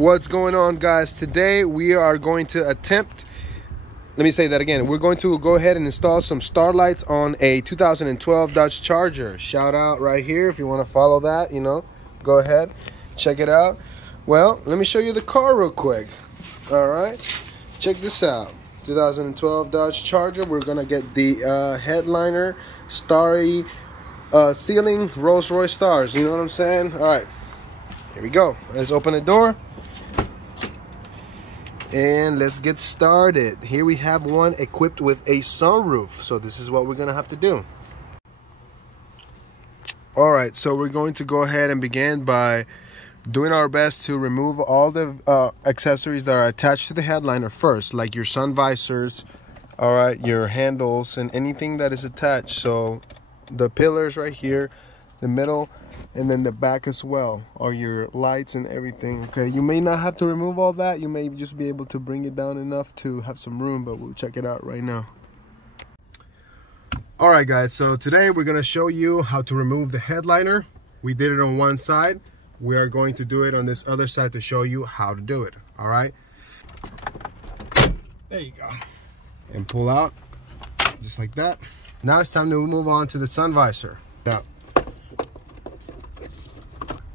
What's going on, guys? Today we are going to attempt, let me say that again, we're going to go ahead and install some Starlights on a 2012 Dodge Charger. Shout out right here if you want to follow that, you know, go ahead, check it out. Well, let me show you the car real quick. All right, check this out. 2012 Dodge Charger. We're gonna get the headliner, starry ceiling, Rolls Royce stars, you know what I'm saying? All right, here we go. Let's open the door and let's get started. Here we have one equipped with a sunroof, so this is what we're gonna have to do. All right, so we're going to go ahead and begin by doing our best to remove all the accessories that are attached to the headliner first, like your sun visors, all right, your handles, and anything that is attached. So the pillars right here, the middle, and then the back as well, are your lights and everything. Okay, you may not have to remove all that. You may just be able to bring it down enough to have some room, but we'll check it out right now. All right, guys, so today we're gonna show you how to remove the headliner. We did it on one side. We are going to do it on this other side to show you how to do it. All right, there you go, and pull out just like that. Now it's time to move on to the sun visor. Now,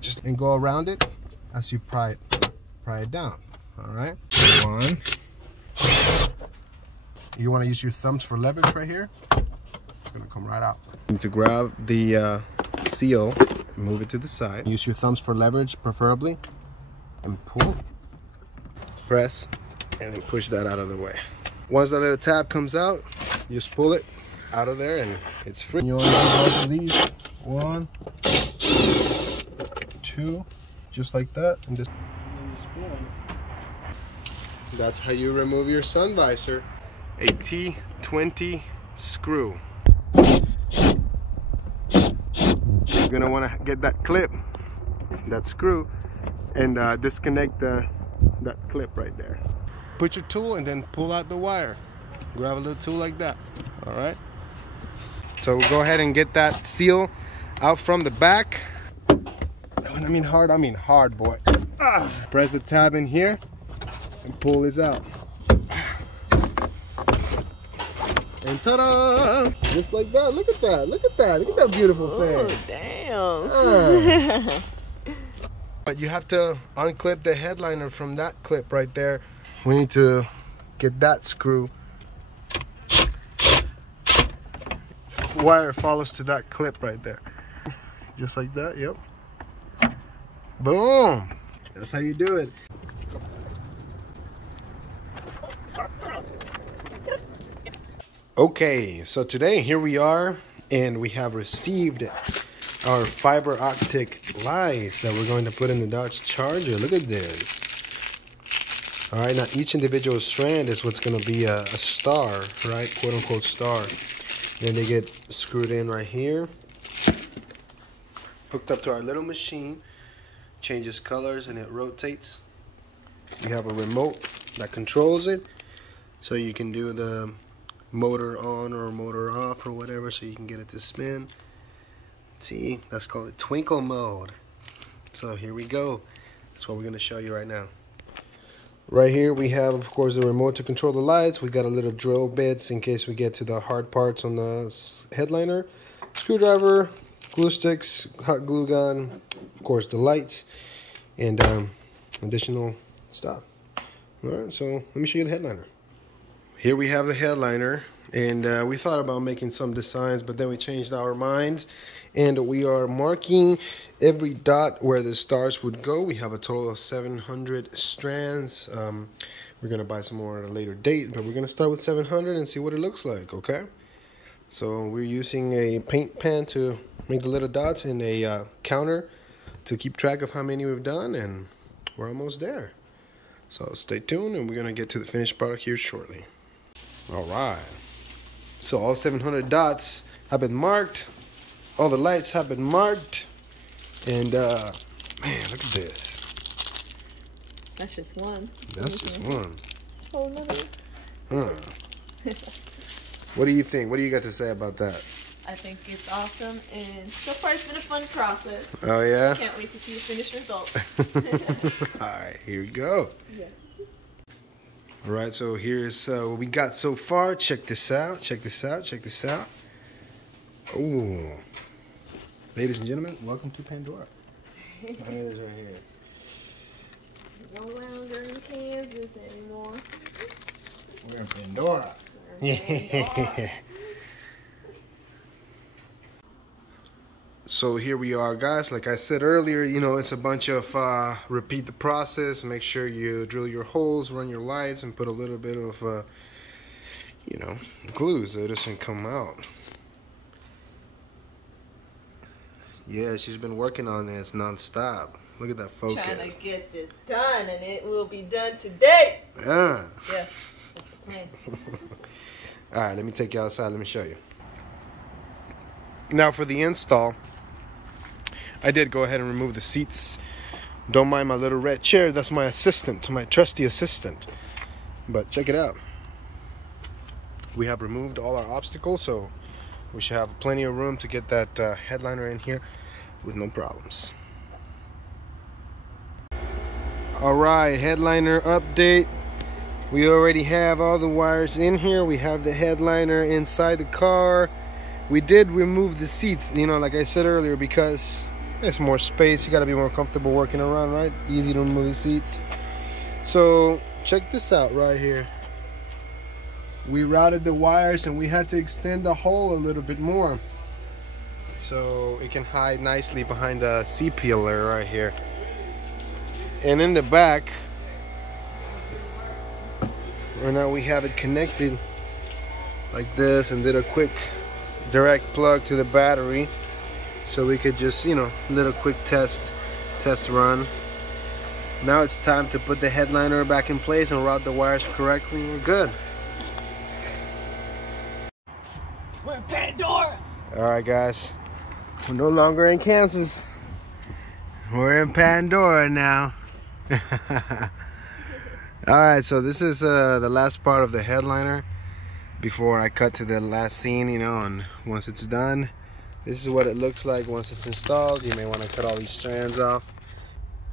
just and go around it as you pry it down. All right, one. You want to use your thumbs for leverage right here. It's gonna come right out. You need to grab the seal and move it to the side. Use your thumbs for leverage, preferably, and pull, press, and then push that out of the way. Once that little tab comes out, you just pull it out of there and it's free. You want to do both of these, 1, 2, just like that, and just that's how you remove your sun visor. A T20 screw. You're gonna want to get that clip, that screw, and disconnect that clip right there. Put your tool and then pull out the wire. Grab a little tool like that. All right, so we'll go ahead and get that seal out from the back. When I mean hard, boy. Press the tab in here and pull this out. And ta-da! Just like that. Look at that. Look at that. Look at that beautiful thing. Oh, damn. But you have to unclip the headliner from that clip right there. We need to get that screw. Wire follows to that clip right there. Just like that. Yep. Boom. That's how you do it. Okay, so today here we are, and we have received our fiber optic lights that we're going to put in the Dodge Charger. Look at this. All right, now each individual strand is what's going to be a star, right? Quote unquote star. Then they get screwed in right here, hooked up to our little machine, changes colors and it rotates. We have a remote that controls it, so you can do the motor on or motor off or whatever, so you can get it to spin. See, that's called a twinkle mode. So here we go. That's what we're going to show you right now. Right here we have, of course, the remote to control the lights. We got a little drill bits in case we get to the hard parts on the headliner, screwdriver, glue sticks, hot glue gun, of course the lights, and additional stuff. All right, so let me show you the headliner. Here we have the headliner, and we thought about making some designs, but then we changed our minds, and we are marking every dot where the stars would go. We have a total of 700 strands. We're gonna buy some more at a later date, but we're gonna start with 700 and see what it looks like, okay? So we're using a paint pen to make the little dots and a counter to keep track of how many we've done, and we're almost there. So stay tuned, and we're gonna get to the finished product here shortly. All right, so all 700 dots have been marked, all the lights have been marked, and man, look at this. That's just one. That's just one. Oh, another. Huh. What do you think? What do you got to say about that? I think it's awesome, and so far it's been a fun process. Oh yeah? Can't wait to see the finished result. Alright, here we go. Yeah. Alright, so here's what we got so far. Check this out, check this out, check this out. Ooh. Ladies and gentlemen, welcome to Pandora. Look at this right here. No longer in Kansas anymore. We're in Pandora. Yeah. So here we are, guys. Like I said earlier, you know, it's a bunch of repeat the process. Make sure you drill your holes, run your lights, and put a little bit of, you know, glue so it doesn't come out. Yeah, she's been working on this non-stop. Look at that focus. Trying to get this done, and it will be done today. Yeah. Yeah, that's the plan. All right, let me take you outside. Let me show you. Now for the install, I did go ahead and remove the seats. Don't mind my little red chair. That's my assistant, my trusty assistant. But check it out. We have removed all our obstacles, so we should have plenty of room to get that headliner in here with no problems. All right, headliner update. We already have all the wires in here. We have the headliner inside the car. We did remove the seats, you know, like I said earlier, because there's more space. You got to be more comfortable working around, right? Easy to remove the seats. So check this out right here. We routed the wires and we had to extend the hole a little bit more so it can hide nicely behind the C-pillar right here. And in the back, right now we have it connected like this, and did a quick direct plug to the battery so we could just, you know, little quick test run. Now it's time to put the headliner back in place and route the wires correctly. We're good. We're in Pandora. All right, guys, we're no longer in Kansas. We're in Pandora now. All right, so this is the last part of the headliner before I cut to the last scene, you know. And once it's done, this is what it looks like once it's installed. You may want to cut all these strands off.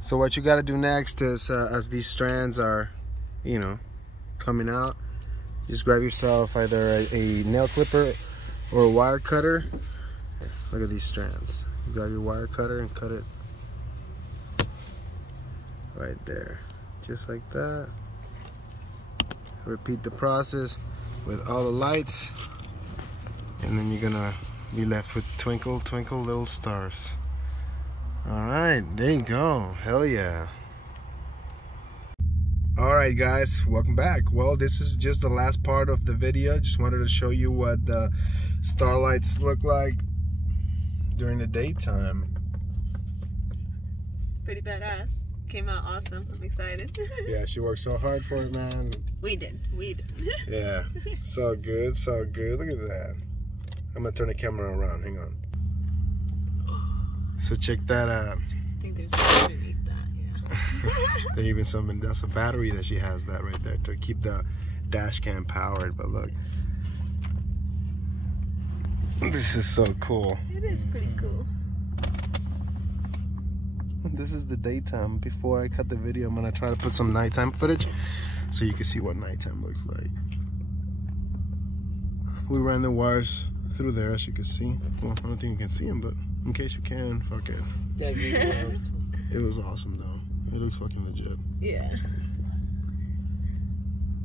So what you got to do next is, as these strands are, you know, coming out, just grab yourself either a nail clipper or a wire cutter. Look at these strands. You grab your wire cutter and cut it right there, just like that. Repeat the process with all the lights, and then you're gonna be left with twinkle twinkle little stars. All right, there you go. Hell yeah. All right, guys, welcome back. Well, this is just the last part of the video. Just wanted to show you what the Starlights look like during the daytime. It's pretty badass. Came out awesome. I'm excited. Yeah, she worked so hard for it, man. We did. Yeah, so good, so good. Look at that. I'm gonna turn the camera around. Hang on. So check that out. I think there's underneath that, yeah. There's even some, that's a battery that she has that right there to keep the dash cam powered. But look, this is so cool. It is pretty cool. This is the daytime. Before I cut the video, I'm gonna try to put some nighttime footage so you can see what nighttime looks like. We ran the wires through there, as you can see. Well, I don't think you can see them, but in case you can, fuck it. It was awesome though. It looks fucking legit. Yeah.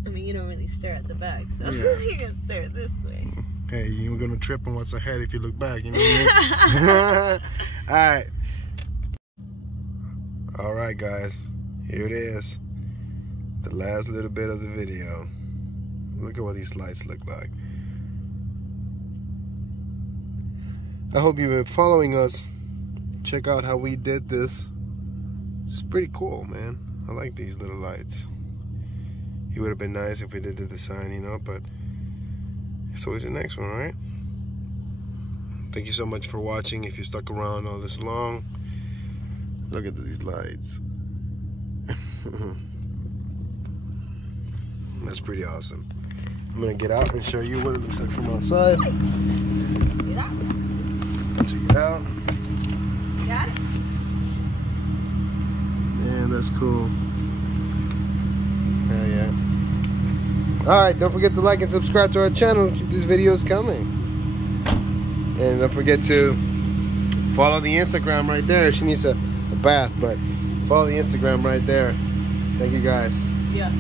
I mean, you don't really stare at the back, so yeah. You can stare this way. Hey, you're gonna trip on what's ahead if you look back, you know what I mean? Alright. Alright, guys. Here it is. The last little bit of the video. Look at what these lights look like. I hope you've been following us. Check out how we did this. It's pretty cool, man. I like these little lights. It would have been nice if we did the design, you know, but it's always the next one, right? Thank you so much for watching. If you stuck around all this long, look at these lights. That's pretty awesome. I'm gonna get out and show you what it looks like from outside. Get out. Check it out. Got it? Yeah, that's cool. Hell yeah. Alright, don't forget to like and subscribe to our channel. Keep these videos coming. And don't forget to follow the Instagram right there. She needs a bath, but follow the Instagram right there. Thank you guys. Yeah.